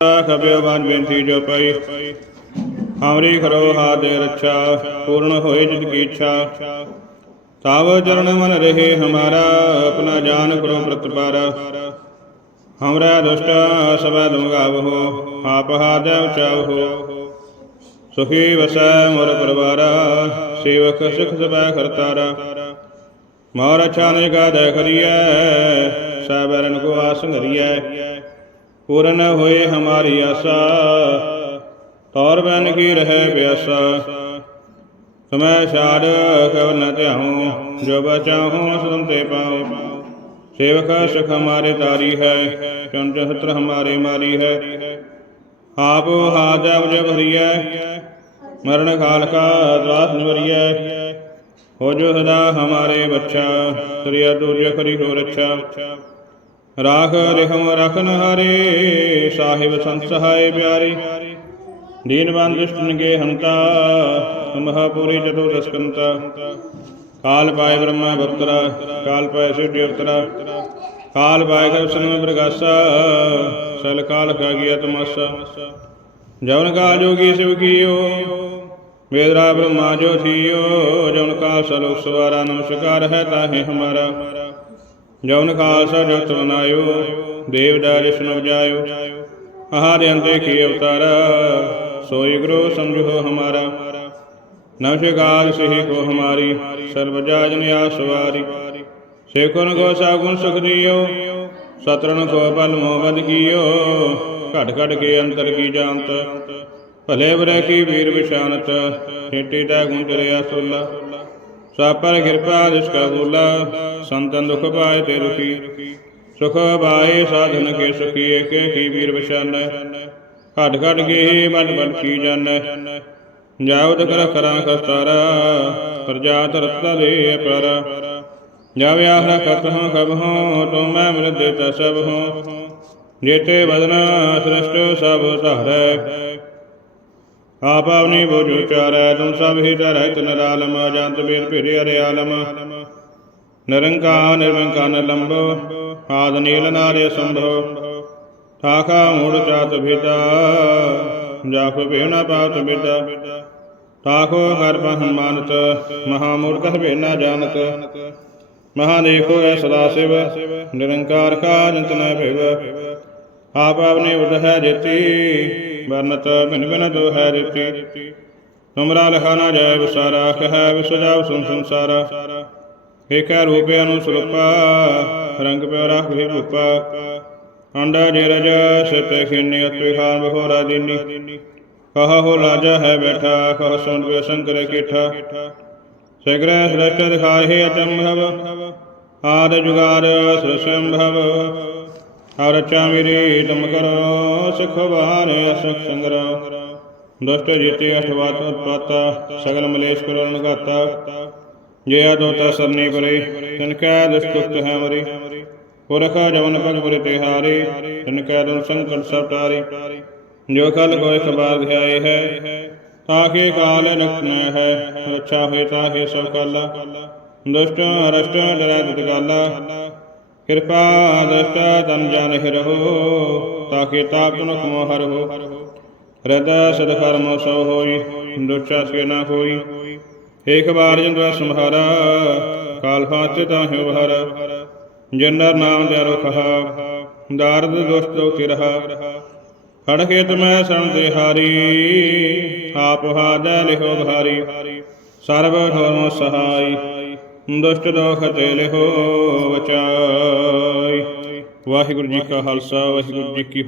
ਖਬਿਓ ਬਾਨ ਬੇਨਤੀ ਜੋ ਪਈ। ਹਮਰੀ ਕਰੋ ਹਾਥ ਦੇ ਰੱਛਾ, ਪੂਰਨ ਹੋਏ ਜਿਤ ਕੀ ਇੱਛਾ। ਤਾਵ ਚਰਨ ਮਨ ਰਹੇ ਹਮਾਰਾ, ਆਪਣਾ ਜਾਨ ਕਰੋ ਪ੍ਰਤਪਾਰਾ ਹਮਰਾ ਦੁਸ਼ਟ ਸਬੈ ਦੁਮਗਾਵਹੋ ਆਪ ਹਾਥ ਉਚਾਵਹੋ ਸੁਖੀ ਵਸੈ ਮੋਰ ਪਰਵਾਰਾ, ਸੇਵਕ ਸੁਖ ਸਬੈ ਕਰਤਾਰਾ। ਮੋਰ ਅਛਾ ਨਿਗਾ ਦੇ ਕਰੀਐ ਸਬਰਨ ਕੋ ਆਸ ਪੂਰਨ ਹੋਏ ਹਮਾਰੀ ਆਸਾ। ਤੌਰ ਬਨ ਕੀ ਰਹੇ ਪਿਆਸਾ ਸਮੈ ਛਾੜ ਕਵ ਨ ਧਿਆਉ, ਜੋ ਬਚਾਹੂ ਸੁਨ ਤੇ ਪਾਉ। ਸੇਵਕ ਸੁਖ ਹਮਾਰੇ ਤਾਰੀ ਹੈ ਚੁਨ ਜਹਤਰ ਹਮਾਰੇ ਮਾਰੀ ਹੈ। ਆਪ ਹਾਜਾ ਜਬ ਭਰੀਐ, ਮਰਨ ਕਾਲ ਕਾ ਦਵਾਸ ਨਿਵਰੀਐ। ਹੋ ਜੋ ਸਦਾ ਹਮਾਰੇ ਬੱਚਾ ਤ੍ਰਿਆ ਦੁਰਜ ਕਰੀ ਹੋ ਰੱਛਾ। ਰਾਖ ਰਿਹਮ ਰਖਨ ਹਰੇ, ਸਾਹਿਬ ਸੰਤ ਸਹਾਇ ਪਿਆਰੇ। ਦੀਨ ਦੁਸ਼ਟਨ ਕੇ ਹੰਤਾ, ਮਹਾਪੁਰੀ ਜਤੋ ਦਸਕੰਤਾ ਕਾਲ ਪਾਏ ਬ੍ਰਹਮਾ ਬਰਤਰਾ ਕਾਲ ਪਾਏ ਸਿੱਧਿ ਅਵਤਰਾ ਕਾਲ ਪਾਏ ਕਰ ਸਨਮ ਪ੍ਰਗਾਸਾ, ਸਲ ਕਾਲ ਖਾ ਗਿਆ ਤਮਸਾ। ਜਵਨ ਕਾ ਜੋਗੀ ਸਿਵ ਕੀਓ, ਵੇਦਰਾ ਬ੍ਰਹਮਾ ਜੋ ਥੀਓ, ਜਵਨ ਕਾਲ ਸਲੋ ਸਵਾਰਾ ਨਮਸਕਾਰ ਹੈ ਤਾਹੇ ਹਮਾਰਾ। ਜਵਨ ਖਾਲਸਾ ਜਗਤ ਬਨਾਇਓ ਦੇਵ ਦਾਰਿ ਸੁਨ ਜਾਇਓ। ਆਹਾਰ ਅੰਤੇ ਕੀ ਅਵਤਾਰਾ, ਸੋਈ ਗੁਰੂ ਸਮਝੋ ਹਮਾਰਾ। ਨਮਸਕਾਰ ਸਹੀ ਕੋ ਹਮਾਰੀ, ਸਰਬ ਜਾਜਨ ਆਸਵਾਰੀ ਸੇਖੁਨ ਕੋ ਸਾਗੁਣ ਸੁਖ ਦਿਓ ਸਤਰਨ ਕੋ ਬਲ ਮੋਹਬਦ ਕੀਓ। ਘਟ ਘਟ ਕੇ ਅੰਤਰ ਕੀ ਜਾਣਤ, ਭਲੇ ਬਰੇ ਕੀ ਵੀਰ ਵਿਸ਼ਾਨਤ ਛੇਟੀ ਦਾ ਗੁਣ ਸੁਲਾ। ਸਾਪਰ ਕਿਰਪਾ ਜਿਸ ਕਾ ਬੋਲਾ, ਸੰਤਨ ਦੁਖ ਪਾਏ ਤੇ ਰੁਖੀ ਸੁਖ ਪਾਏ ਸਾਧਨ ਕੇ ਸੁਖੀ, ਏਕੇ ਕੀ ਵੀਰ ਵਿਸ਼ਾਨ। ਘਟ ਘਟ ਕੇ ਬਨ ਬਨ ਕੀ ਜਾਣੈ ਜਾਉਦ ਕਰ ਕਰਾਂ ਕਸਤਾਰਾ ਪ੍ਰਜਾਤ ਰਤਾ ਦੇ ਪਰ ਜਾਵ ਆਹਰਾ ਕਤ ਹਾਂ ਕਬ ਹਾਂ ਤੋ ਮੈਂ ਮਿਲ ਦੇਤਾ ਸਭ ਹਾਂ ਜੇਤੇ ਬਦਨਾ ਸ੍ਰਿਸ਼ਟ ਸਭ ਧਾਰੈ। ਆਪ ਆਪਣੀ ਬੋਝ ਉਚਾਰੈ ਤੁਮ ਸਭ ਹੀ ਧਰੈ ਤਨ ਰਾਲਮ ਜੰਤ ਬੀਰ ਭਿਰੇ ਅਰੇ ਆਲਮ। ਨਿਰੰਕਾਰ, ਨਿਰਵੰਕਾਰ ਨਿਰਲੰਭ ਆਦ ਨੀਲ ਨਾਰੇ ਸੰਭਵ। ਠਾਕਾ ਮੂੜ ਚਾਤ ਭੀਤਾ ਜਾਪ ਭੇਣਾ ਪਾਤ ਬਿਦਾ ਠਾਕੋ ਗਰਭ ਹਨਮਾਨਤ ਮਹਾ ਮੂਰਖ ਭੇਨਾ ਜਾਣਤ ਮਹਾ ਦੇਖੋ ਐ ਸਦਾ ਸਿਵ, ਨਿਰੰਕਾਰ ਕਾ ਜੰਤ ਨ ਭਿਵ ਆਪ ਆਪਨੇ ਉਦ ਹੈ ਵਰਨਤ ਬਿਨ ਬਿਨ ਤੋ ਹੈ ਤੁਮਰਾ ਲਖਾ ਨਾ ਜਾਏ ਵਿਸਾਰਾ, ਕਹੈ ਵਿਸਜਾਉ ਸੁਨ ਸੰਸਾਰਾ। ਏਕੈ ਰੂਪੇ ਅਨੁਸਰੂਪਾ ਰੰਗ ਪਿਆ ਰਖ ਰੂਪਾ। ਅੰਡਾ ਜੇ ਰਜ, ਸਤੇ ਖਿੰਨੀ ਅਤਿ ਬਹੋਰਾ ਦੀਨੀ। ਕਹ ਹੋ ਲਾਜਾ ਹੈ ਬੈਠਾ, ਕਹ ਸੁਣ ਵੇ ਸੰਕਰ ਕੀਠਾ। ਸਗਰੇ ਸ੍ਰਸ਼ਟ ਦਿਖਾਏ ਅਚੰਭਵ, ਆਦ ਜੁਗਾਰ ਸ੍ਰਸੰਭਵ ਹਰ ਰਚਾ ਮੇਰੀ ਕਰੋ ਸਿਖ ਬਾਰ ਅਸਖ ਸੰਗਰ। ਦੁਸ਼ਟ ਜੀਤੇ ਅਠਵਾਤ ਉਤਪਾਤਾ ਸਗਲ ਮਲੇਸ਼ ਕਰਨ ਘਾਤਾ ਜੇ ਆਦੋਤਾ ਸਰਨੀ ਕਰੇ ਤਿਨ ਕੈ ਦੁਸ਼ਟੁਕਤ ਹੈ ਮਰੀ। ਪੁਰਖ ਜਵਨ ਪਗ ਪੁਰਿ ਤਿਹਾਰੀ ਤਿਨ ਕੈ ਦੁਨ ਸੰਕਟ ਸਭ ਟਾਰੀ। ਜੋ ਕਲ ਕੋਇ ਖਬਾਰ ਧਿਆਏ ਹੈ ਤਾਕੇ ਕਾਲ ਨਕਨ ਹੈ, ਰੱਛਾ ਹੋਏ ਤਾਕੇ ਸਭ ਕਾਲਾ। ਦੁਸ਼ਟ ਅਰਸ਼ਟ ਡਰਾ ਦਿਤ ਗਾਲਾ। ਕਿਰਪਾ ਦਸ਼ਟ ਤਨ ਜਾਨ ਹਿਰਹੋ ਤਾਕੇ ਤਾਪ ਨਖ ਮੋਹਰ ਹੋ। ਹਿਰਦੈ ਸਦ ਕਰਮ ਸੋ ਹੋਈ ਦੁਚਾ ਸੇ ਨਾ ਹੋਈ। ਏਕ ਬਾਰ ਜੰਦਵਾ ਸੰਭਾਰਾ, ਕਾਲ ਫਾਚ ਤਾਹਿ ਵਹਰ ਜਨਰ ਨਾਮ ਜਰੋ ਖਹਾ ਦਾਰਦ ਦੁਸ਼ਟ ਤੋ ਕਿਰਹਾ ਖੜ ਖੇਤ ਮੈਂ ਸਣ ਦੇ ਹਾਰੀ, ਆਪ ਹਾਦੈ ਲਿਖੋ ਭਾਰੀ। ਸਰਬ ਠੋਰ ਸਹਾਈ। ਦੁਸ਼ਟ ਦੋਖ ਤੇ ਲਿਖੋ ਵਾਹਿਗੁਰੂ ਜੀ ਕਾ ਖਾਲਸਾ ਵਾਹਿਗੁਰੂ ਜੀ ਕੀ ਫਤਿਹ